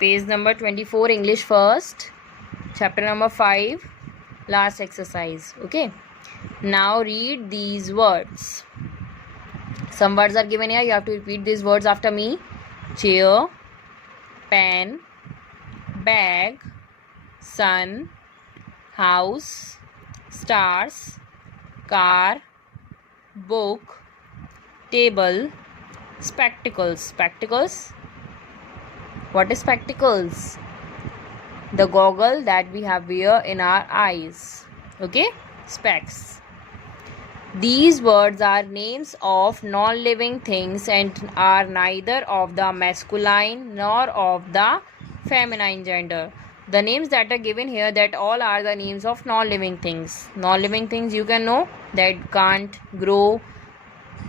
Page number 24, English first, chapter number 5, last exercise. Okay, now read these words. Some words are given here, you have to repeat these words after me. Chair, pen, bag, sun, house, stars, car, book, table, spectacles. Spectacles. What is spectacles? The goggle that we have wear in our eyes. Okay, specs. These words are names of non-living things and are neither of the masculine nor of the feminine gender. The names that are given here, that all are the names of non-living things. Non-living things you can know, that can't grow,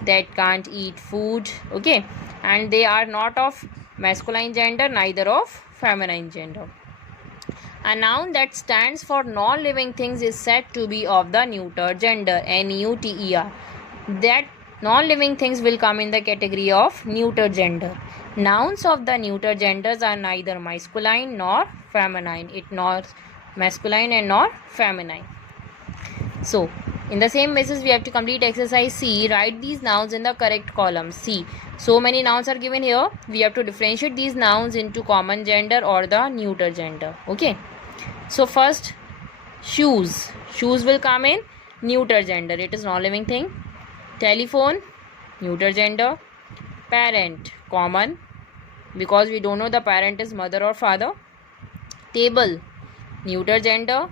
that can't eat food. Okay, and they are not of masculine gender, neither of feminine gender. A noun that stands for non-living things is said to be of the neuter gender, N-U-T-E-R. That non-living things will come in the category of neuter gender. Nouns of the neuter genders are neither masculine nor feminine. It nor masculine and nor feminine. So, in the same basis, we have to complete exercise C. Write these nouns in the correct column. C. So many nouns are given here. We have to differentiate these nouns into common gender or the neuter gender. Okay. So first, shoes. Shoes will come in neuter gender. It is non-living thing. Telephone, neuter gender. Parent, common, because we don't know the parent is mother or father. Table, neuter gender.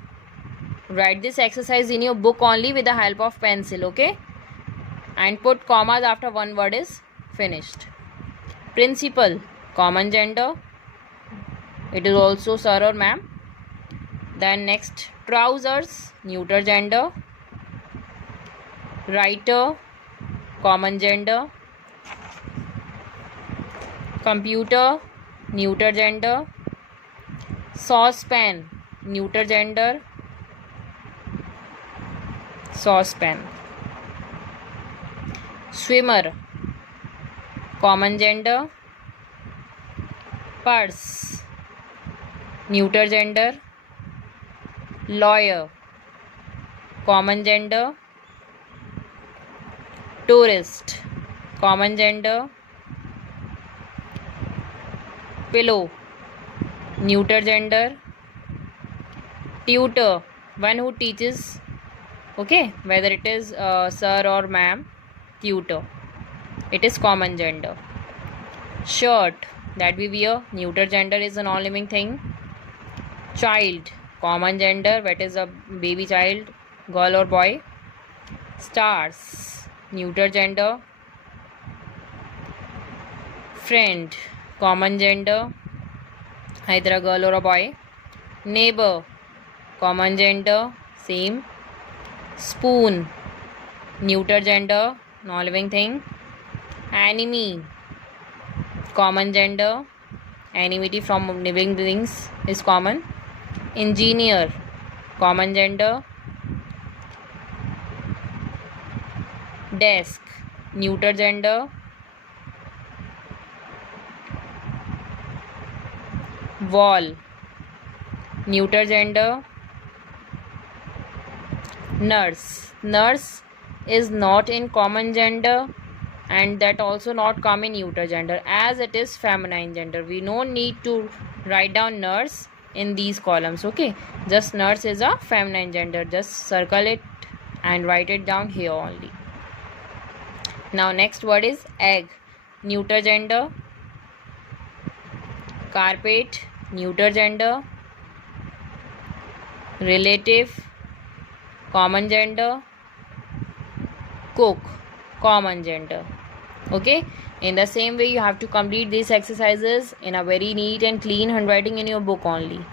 Write this exercise in your book only with the help of pencil, okay? And put commas after one word is finished. Principal, common gender. It is also sir or ma'am. Then next, trousers, neuter gender. Writer, common gender. Computer, neuter gender. Saucepan, neuter gender. Saucepan. Swimmer, common gender. Purse, neuter gender. Lawyer, common gender. Tourist, common gender. Pillow, neuter gender. Tutor, one who teaches, okay, whether it is sir or ma'am. Tutor, it is common gender. Shirt that we wear, neuter gender, is a non-living thing. Child, common gender, that is a baby child, girl or boy. Stars, neuter gender. Friend, common gender, either a girl or a boy. Neighbor, common gender, same. Spoon, neuter gender, non-living thing. Enemy, common gender, enmity from living things is common. Engineer, common gender. Desk, neuter gender. Wall, neuter gender. Nurse, nurse is not in common gender and that also not come in neuter gender, as it is feminine gender. We no need to write down nurse in these columns. Okay, just nurse is a feminine gender. Just circle it and write it down here only. Now next word is egg, neuter gender. Carpet, neuter gender. Relative, common gender. Cook, common gender. Okay, in the same way you have to complete these exercises in a very neat and clean handwriting in your book only.